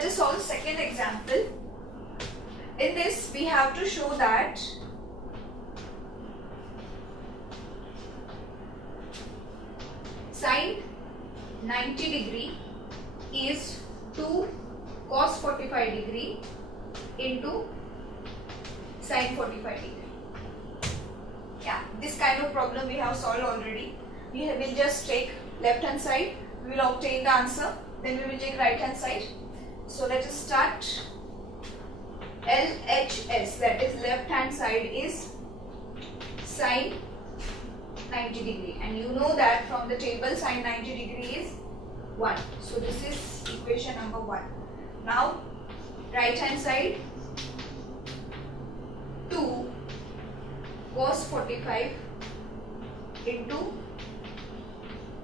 let us solve second example. In this we have to show that sin 90 degree is 2 cos 45 degree into sin 45 degree. Yeah, this kind of problem we have solved already. We will just take left hand side, we will obtain the answer, then we will take right hand side. So let us start. LHS, that is left hand side, is sin 90 degree, and you know that from the table sin 90 degree is 1. So this is equation number 1. Now right hand side, 2 cos 45 into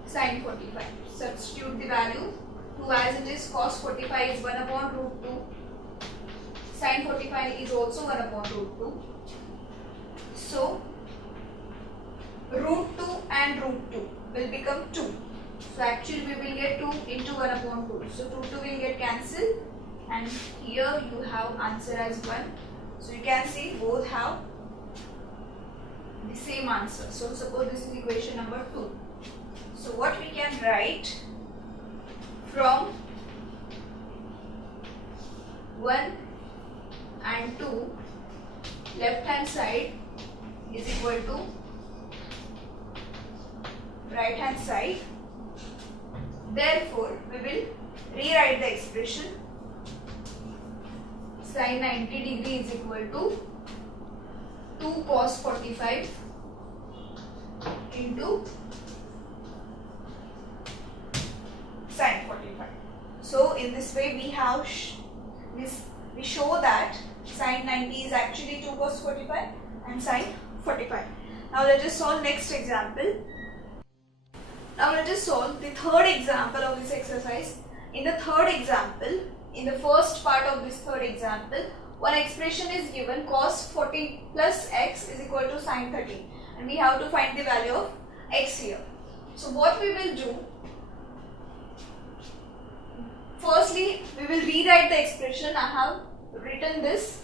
sin 45. Substitute the value. 2 as it is, cos 45 is 1 upon root 2. Sin 45 is also 1 upon root 2. So root 2 and root 2 will become 2. So actually we will get 2 into 1 upon 2. So 2 will get cancelled, and here you have answer as 1. So you can see both have the same answer. So suppose this is equation number 2. So what we can write from 1 and 2, left hand side is equal to right hand side. Therefore we will rewrite the expression. Sin 90 degree is equal to 2 cos 45 into sin 45. So in this way we have we show that sin 90 is actually 2 cos 45 and sin 45. Now let us solve next example. Now let us solve the third example of this exercise. In the third example, in the first part of this third example, one expression is given, cos 40 plus x is equal to sin 30, and we have to find the value of x here. So what we will do, firstly we will rewrite the expression. I have written this,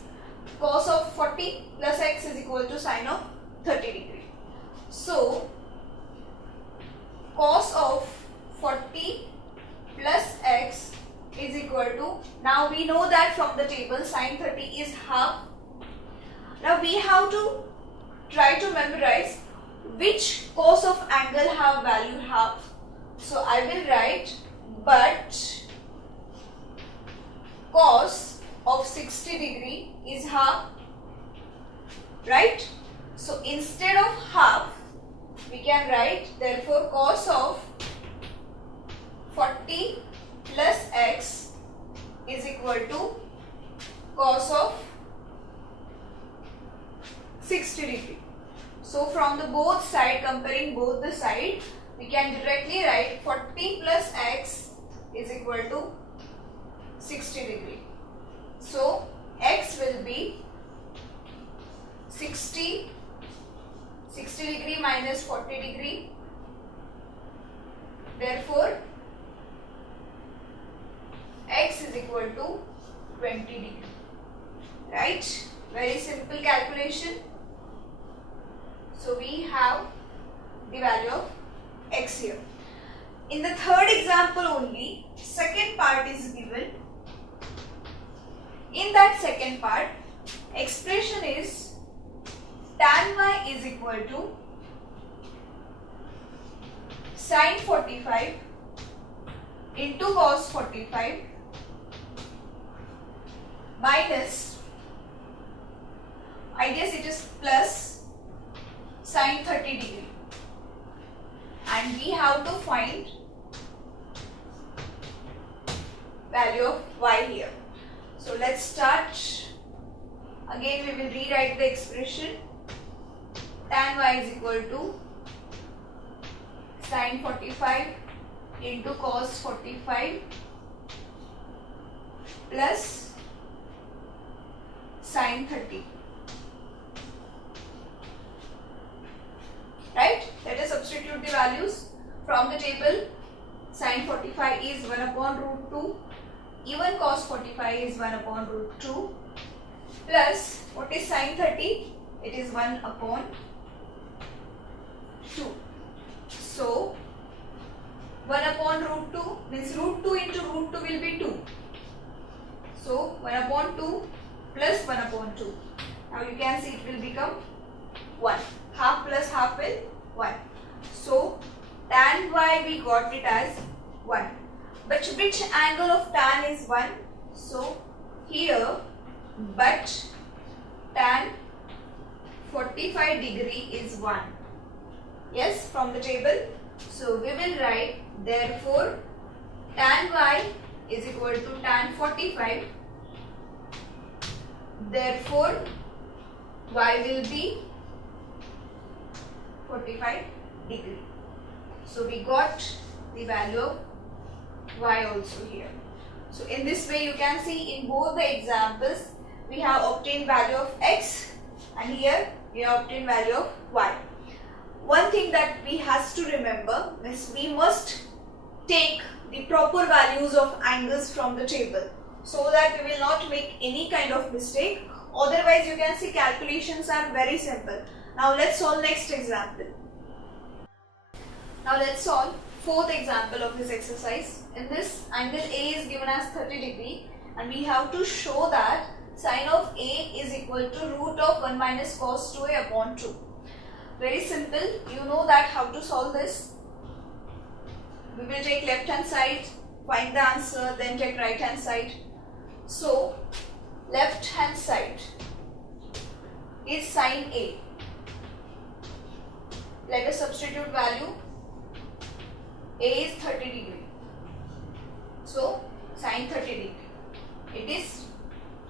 cos of 40 plus x is equal to sin of 30 degree. So cos of 40 plus x is equal to, now we know that from the table sin 30 is half. Now we have to try to memorize which cos of angle have value half. So I will write, but cos of 60 degree is half, right? So instead of half we can write, therefore cos of 40 plus x is equal to cos of 60 degree. So from the both side, comparing both the side, we can directly write 40 plus x is equal to 60 degree. So x will be 60 degree minus 40 degree. Therefore x is equal to 20 degree. Right? Very simple calculation. So we have the value of x here. In the third example only, second part is given. In that second part, expression is tan y is equal to sin 45 into cos 45 minus, I guess it is plus sin 30 degree, and we have to find value of y here. So let's start. Again we will rewrite the expression. Tan y is equal to sin 45 into cos 45 plus sin 30. Right? Let us substitute the values from the table. Sin 45 is 1 upon root 2. even cos 45 is 1 upon root 2 plus what is sin 30? It is 1 upon 2. So 1 upon root 2 means root 2 into root 2 will be 2. So 1 upon 2 plus 1 upon 2. Now you can see it will become 1. Half plus half will 1. So tan y we got it as 1. But which angle of tan is 1? So here, but tan 45 degree is 1. Yes, from the table. So we will write therefore tan y is equal to tan 45. Therefore y will be 45 degree. So we got the value of y also here. So in this way you can see in both the examples we have obtained value of x and here we have obtained value of y. One thing that we has to remember is we must take the proper values of angles from the table so that we will not make any kind of mistake. Otherwise you can see calculations are very simple. Now let's solve next example. Now let's solve fourth example of this exercise. In this, angle A is given as 30 degree and we have to show that sine of A is equal to root of 1 minus cos 2A upon 2. Very simple. You know that how to solve this. We will take left hand side, find the answer, then take right hand side. So left hand side is sine A. Let us substitute value. A is 30 degree. So sine 30 degree. It is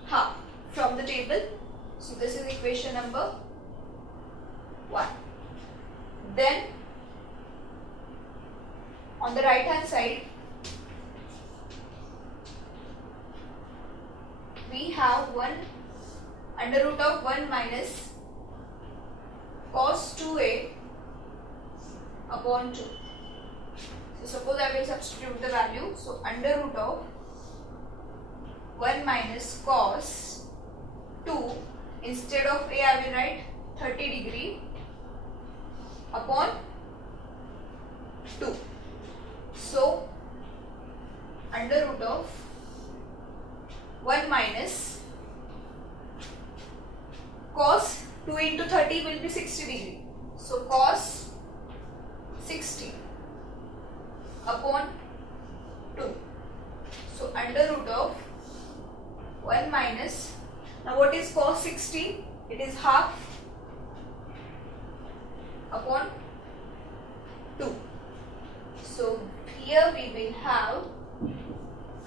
half from the table. So this is equation number 1. Then on the right hand side we have 1 under root of 1 minus cos 2A upon 2. So suppose I will substitute the value. So under root of 1 minus cos 2, instead of A I will write 30 degree upon 2. So under root of 1 minus cos 2 into 30 will be 60 degree. So cos 60 upon 2. So under root of 1 minus, now what is cos 60? It is half upon 2. So here we will have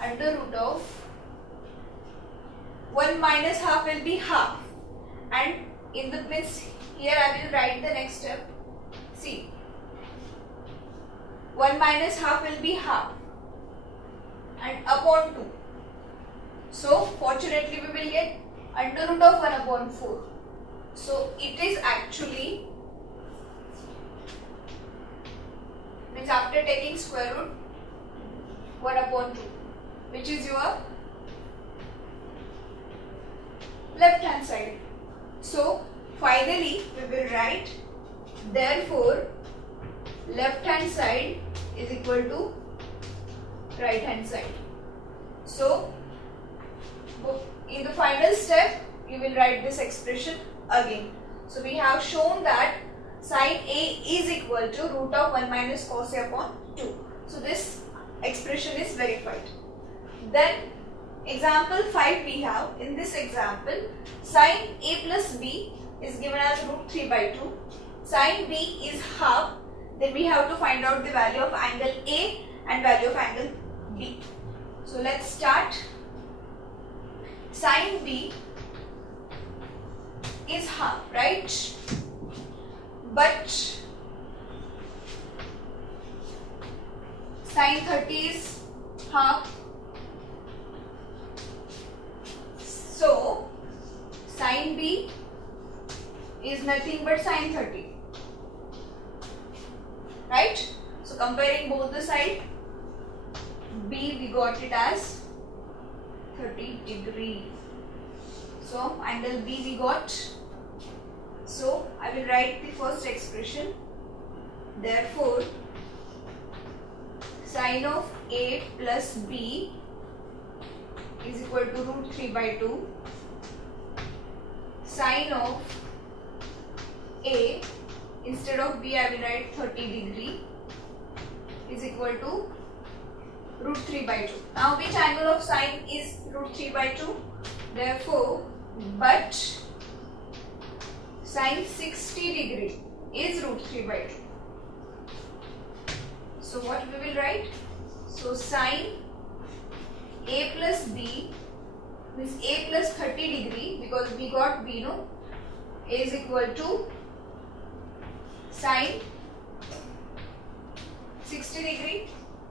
under root of 1 minus half will be half, and in the means here I will write the next step. See, 1 minus half will be half and upon 2. So fortunately we will get under root of 1 upon 4. So it is actually, means after taking square root, 1 upon 2, which is your left hand side. So finally we will write therefore left hand side is equal to right hand side. So in the final step you will write this expression again. So we have shown that sine A is equal to root of 1 minus cos A upon 2. So this expression is verified. Then example 5 we have. In this example sine A plus B is given as root 3 by 2. Sine B is half. Then we have to find out the value of angle A and value of angle B. So let's start. Sine B is half, right? But sine 30 is half. So sine B is nothing but sine 30. Right? So comparing both the side, B we got it as 30 degree. So angle B we got. So I will write the first expression. Therefore, sine of A plus B is equal to root 3 by 2. Sine of A, instead of B I will write 30 degree, is equal to root 3 by 2. Now which angle of sine is root 3 by 2? Therefore, but sine 60 degree is root 3 by 2. So what we will write? So sine A plus B means A plus 30 degree, because we got B, no? A is equal to sine 60 degree.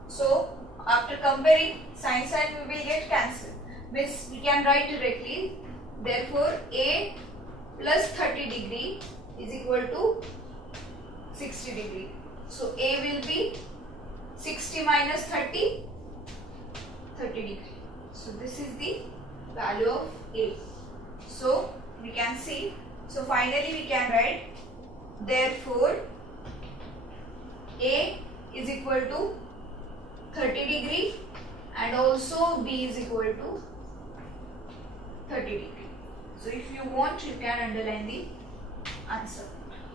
So after comparing sine we will get cancelled. Means we can write directly. Therefore A plus 30 degree is equal to 60 degree. So A will be 60 minus 30, 30 degree. So this is the value of A. So we can see. So finally we can write, therefore A is equal to 30 degree and also B is equal to 30 degree. So if you want, you can underline the answer.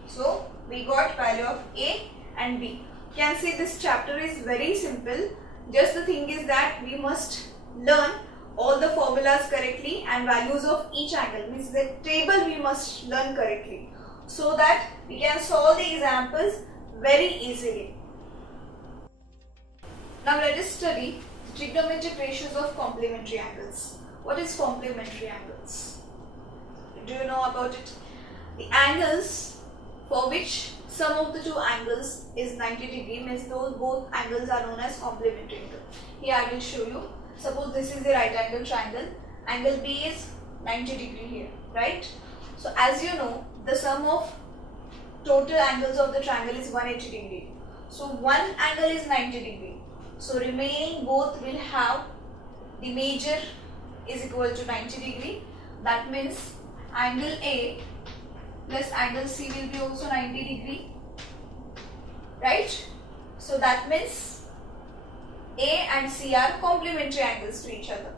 So we got value of A and B. You can see this chapter is very simple. Just the thing is that we must learn all the formulas correctly and values of each angle. Means the table we must learn correctly, so that we can solve the examples very easily. Now let us study the trigonometric ratios of complementary angles. What is complementary angles? Do you know about it? The angles for which sum of the two angles is 90 degree means those both angles are known as complementary angle. Here I will show you. Suppose this is the right angle triangle. Angle B is 90 degree here, right? So as you know, the sum of total angles of the triangle is 180 degree. So one angle is 90 degree. So remaining both will have the major is equal to 90 degree. That means angle A plus angle C will be also 90 degree, right? So that means A and C are complementary angles to each other.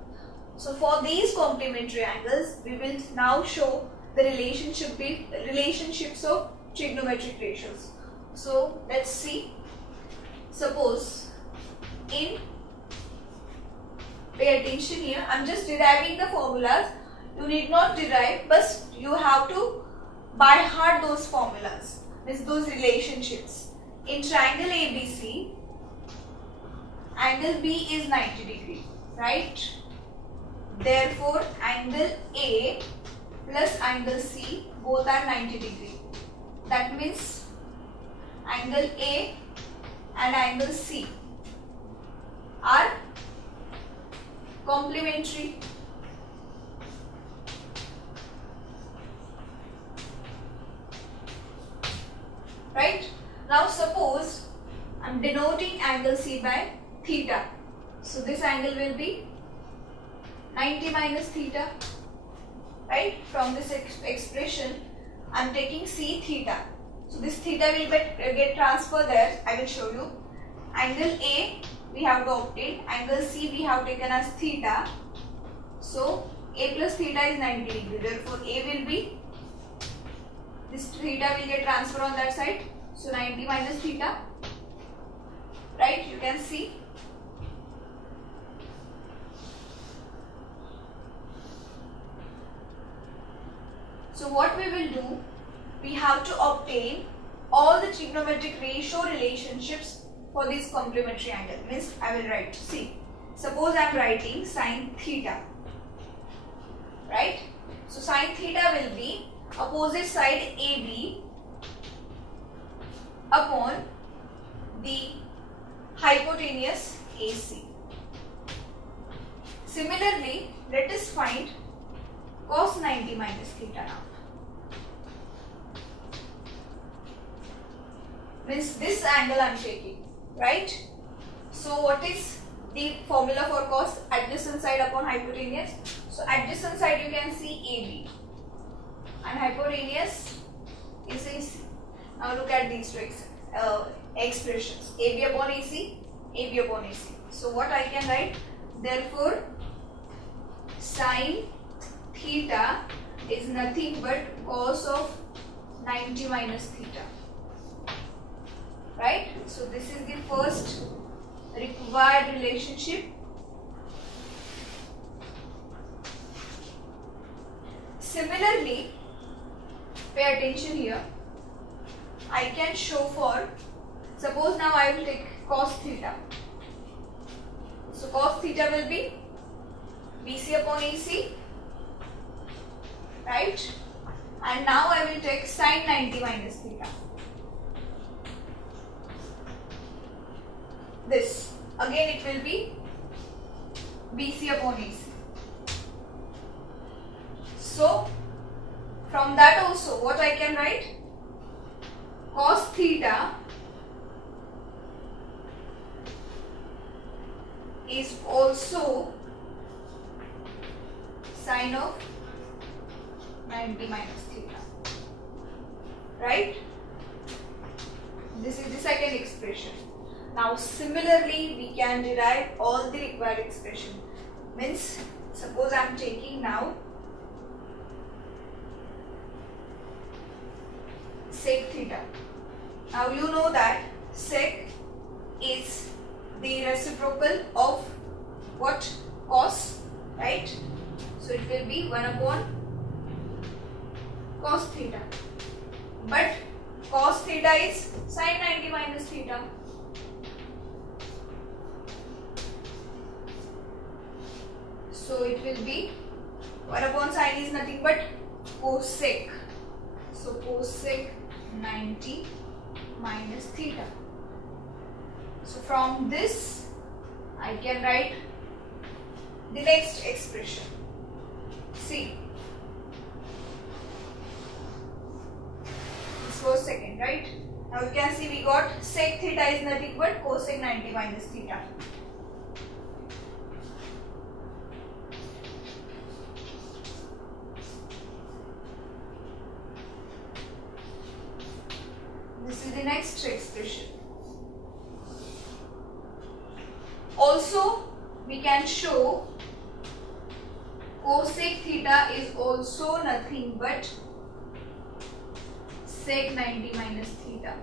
So for these complementary angles, we will now show the relationships of trigonometric ratios. So let's see. Suppose pay attention here. I'm just deriving the formulas. You need not derive, but you have to by heart those formulas, means those relationships. In triangle ABC, angle B is 90 degree, right? Therefore, angle A plus angle C both are 90 degree. That means angle A and angle C are complementary. Right? Now suppose I am denoting angle C by theta. So this angle will be 90 minus theta. Right? From this expression I am taking C theta. So this theta will get transferred there. I will show you. Angle A we have to obtain. Angle C we have taken as theta. So A plus theta is 90 degree. Therefore A will be, this theta will get transferred on that side. So 90 minus theta. Right? You can see. So what we will do, we have to obtain all the trigonometric ratio relationships for this complementary angle. Means I will write, see, suppose I am writing sine theta, right? So sine theta will be opposite side AB upon the hypotenuse AC. Similarly, let us find cos 90 minus theta now. Means this angle I am taking, right? So what is the formula for cos, adjacent side upon hypotenuse. So adjacent side you can see AB and hypotenuse is AC. Now look at these two expressions, AB upon AC, AB upon AC. So what I can write, therefore sin theta is nothing but cos of 90 minus theta, right? So this is the first required relationship. Similarly, pay attention here, I can show for, suppose now I will take cos theta. So cos theta will be BC upon AC, right? And now I will take sin 90 minus theta. This again it will be BC upon AC. So from that also what I can write, cos theta is also sin of 90 minus theta, right? This is the second expression. Now similarly we can derive all the required expression. Means suppose I am taking now sec theta. Now you know that sec is the reciprocal of what? Cos, right? So it will be 1 upon cos theta. But cos theta is sin 90 minus theta. So it will be 1 upon sin is nothing but cosec. So cosec 90 minus theta. So from this I can write the next expression. See, this was second, right? Now you can see we got sec theta is nothing but cosec 90 minus theta. This is the next expression. Also, we can show cosec theta is also nothing but sec 90 minus theta.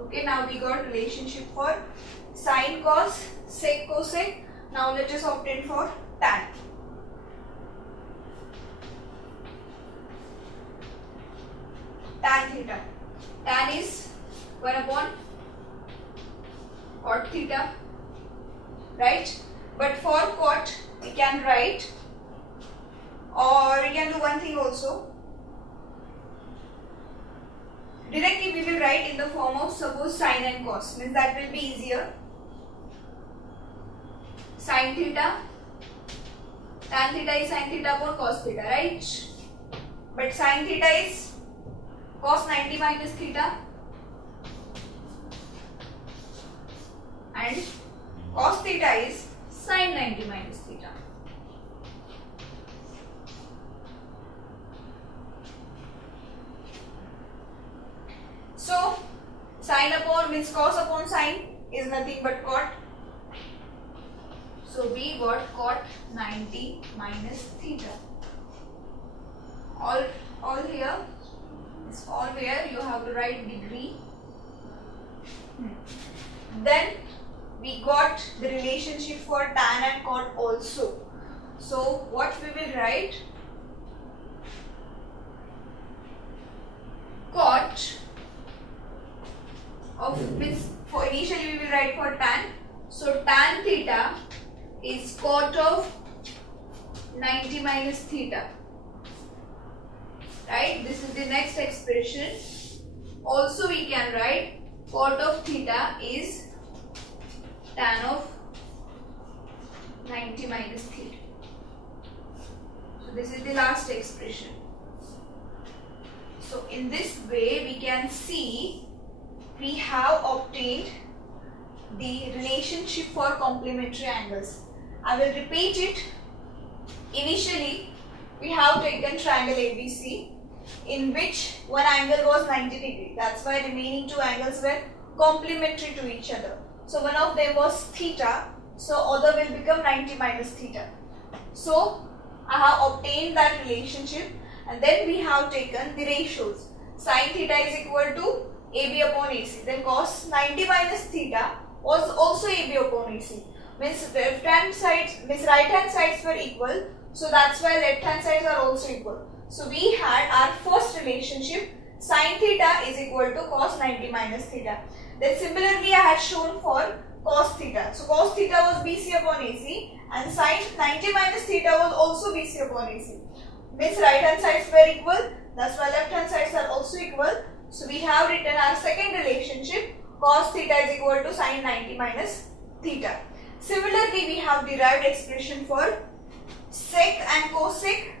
Okay, now we got relationship for sin cos, sec cosec. Now let us obtain for tan. Tan theta. Tan is 1 upon cot theta, right? But for cot we can write, or we can do one thing also. Directly we will write in the form of suppose sin and cos, means that will be easier. Sin theta, tan theta is sin theta upon cos theta, right? But sin theta is cos 90 minus theta and cos theta is sin 90 minus theta. So sin upon means cos upon sin is nothing but cot. So we got cot 90 minus theta. All here. It's all where you have to write degree. Then we got the relationship for tan and cot also. So what we will write? Cot of means for initially we will write for tan. So tan theta is cot of 90 minus theta. Right, this is the next expression. Also we can write cot of theta is tan of 90 minus theta. So this is the last expression. So in this way we can see we have obtained the relationship for complementary angles. I will repeat it. Initially, we have taken triangle ABC in which one angle was 90 degree. That's why remaining two angles were complementary to each other. So one of them was theta. So other will become 90 minus theta. So I have obtained that relationship, and then we have taken the ratios. Sin theta is equal to AB upon AC. Then cos 90 minus theta was also AB upon AC. Means right hand sides were equal. So that's why left hand sides are also equal. So we had our first relationship, sin theta is equal to cos 90 minus theta. Then similarly I had shown for cos theta. So cos theta was BC upon AC and sin 90 minus theta was also BC upon AC. Means right hand sides were equal, that's why left hand sides are also equal. So we have written our second relationship, cos theta is equal to sin 90 minus theta. Similarly, we have derived expression for sec and cosec,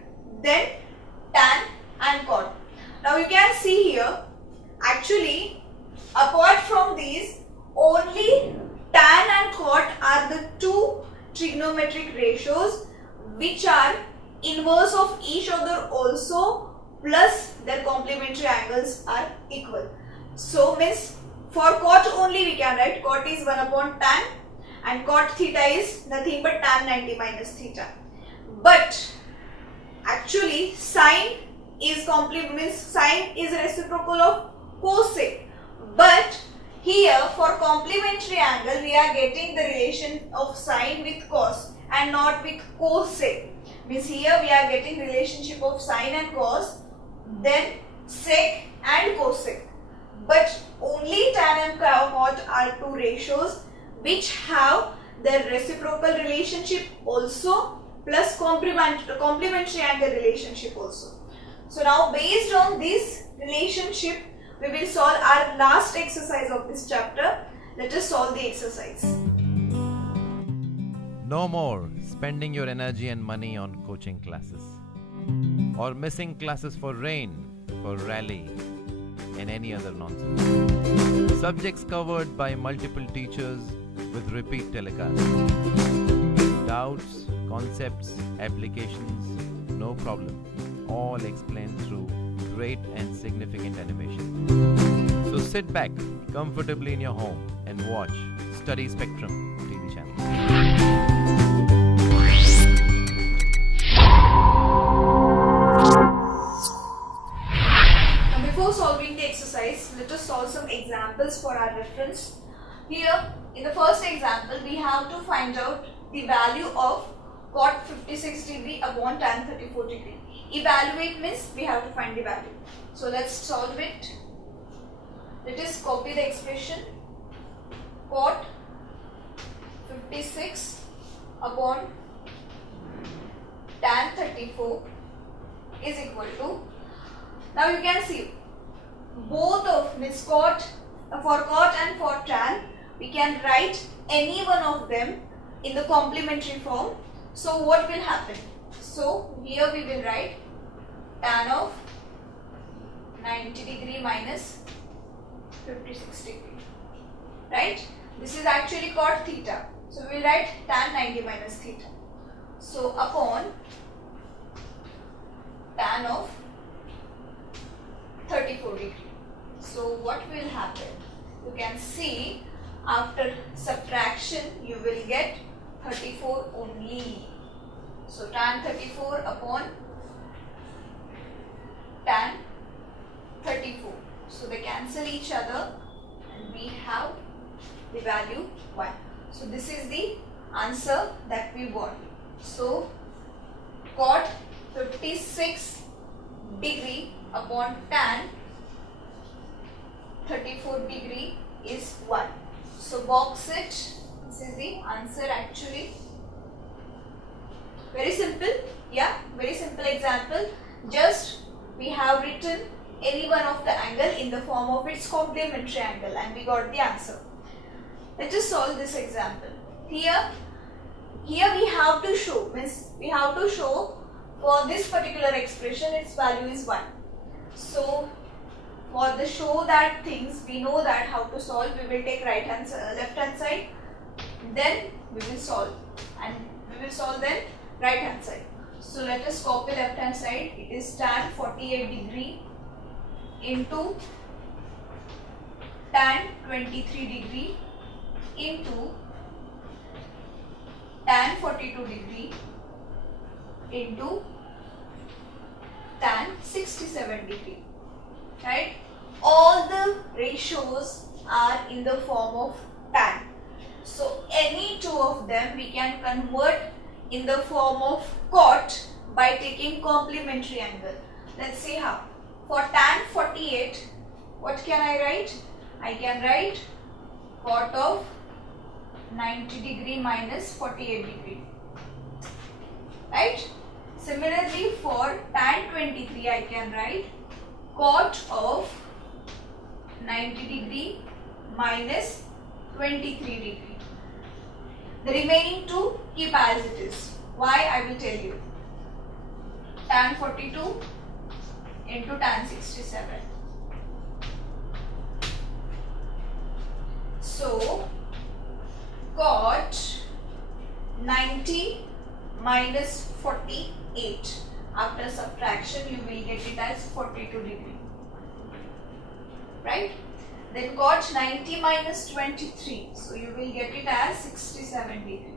then tan and cot. Now you can see here, actually apart from these, only tan and cot are the two trigonometric ratios which are inverse of each other also, plus their complementary angles are equal. So means for cot only we can write cot is 1 upon tan and cot theta is nothing but tan 90 minus theta. But actually sine is reciprocal of cosec. But here for complementary angle we are getting the relation of sine with cos and not with cosec. Means here we are getting relationship of sine and cos, then sec and cosec. But only tan and cot are two ratios which have their reciprocal relationship also plus complementary angle relationship also. So now based on this relationship we will solve our last exercise of this chapter. Let us solve the exercise. No more spending your energy and money on coaching classes or missing classes for rain, for rally and any other nonsense. Subjects covered by multiple teachers with repeat telecasts. Doubts, concepts, applications, no problem. All explained through great and significant animation. So sit back comfortably in your home and watch Study Spectrum TV channel. Before solving the exercise, let us solve some examples for our reference. Here, in the first example, we have to find out the value of cot 56 degree upon tan 34 degree. Evaluate means we have to find the value. So let's solve it. Let us copy the expression. Cot 56 upon tan 34 is equal to, now you can see both of means cot, for cot and for tan we can write any one of them in the complementary form. So what will happen? So here we will write tan of 90 degree minus 56 degree, right? This is actually cot theta. So we will write tan 90 minus theta. So upon tan of 34 degree. So what will happen? You can see after subtraction you will get 34 only. So tan 34 upon tan 34. So they cancel each other and we have the value 1. So this is the answer that we want. So cot 56 degree upon tan 34 degree is 1. So box it. This is the answer actually. Very simple. Yeah, very simple example. Just we have written any one of the angle in the form of its complementary angle and we got the answer. Let us solve this example. Here we have to show, means we have to show for this particular expression its value is 1. So for the show that things we know that how to solve, we will take left hand side, then we will solve, and we will solve then right hand side. So let us copy left hand side. It is tan 48 degree into tan 23 degree into tan 42 degree into tan 67 degree, right? All the ratios are in the form of tan. So any two of them we can convert in the form of cot by taking complementary angle. Let's see how. For tan 48, what can I write? I can write cot of 90 degree minus 48 degree, right? Similarly, for tan 23, I can write cot of 90 degree minus 23 degree. The remaining two keep as it is. Why? I will tell you. Tan 42 into tan 67. So, cot 90 minus 48. After subtraction, you will get it as 42 degree. Right? Then cot 90 minus 23. So, you will get it as 67 degree.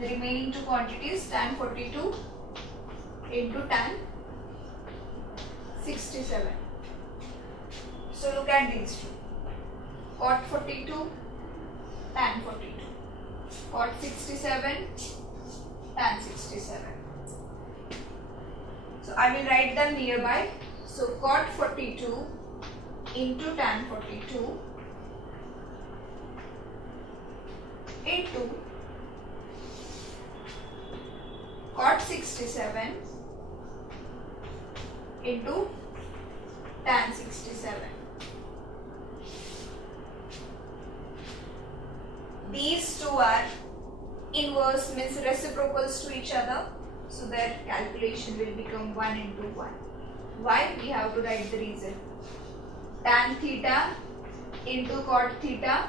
The remaining two quantities, tan 42 into tan 67. So, look at these two. Cot 42, tan 42. Cot 67, tan 67. So, I will write them nearby. So, cot 42 into tan 42 into cot 67 into tan 67. These two are inverse, means reciprocals to each other. So their calculation will become 1 into 1. Why? We have to write the reason. Tan theta into cot theta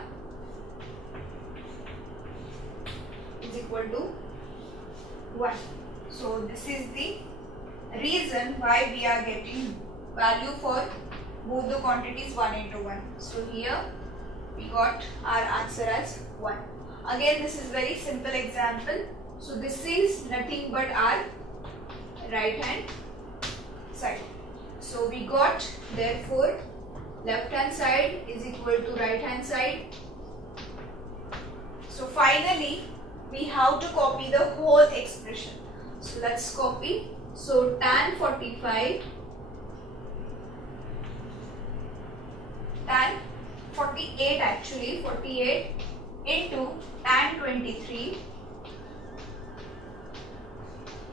is equal to 1. So this is the reason why we are getting value for both the quantities 1 into 1. So here we got our answer as 1. Again, this is very simple example. So this is nothing but our right hand side. So we got, therefore, left hand side is equal to right hand side. So finally, we have to copy the whole expression. So let's copy. So tan 45, tan 48 actually, 48 into tan 23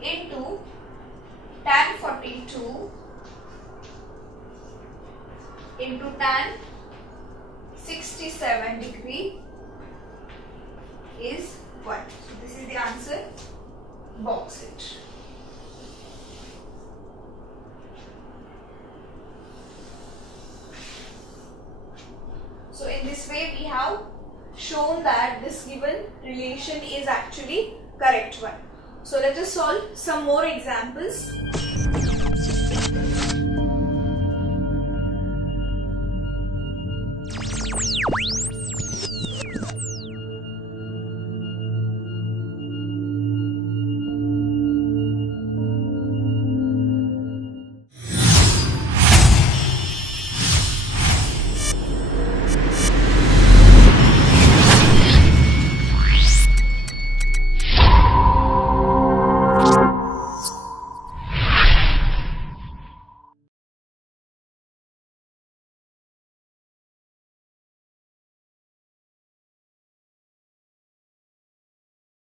into tan 42 into tan 67 degree is 1. So this is the answer. Box it. So in this way we have shown that this given relation is actually correct one. So let us solve some more examples.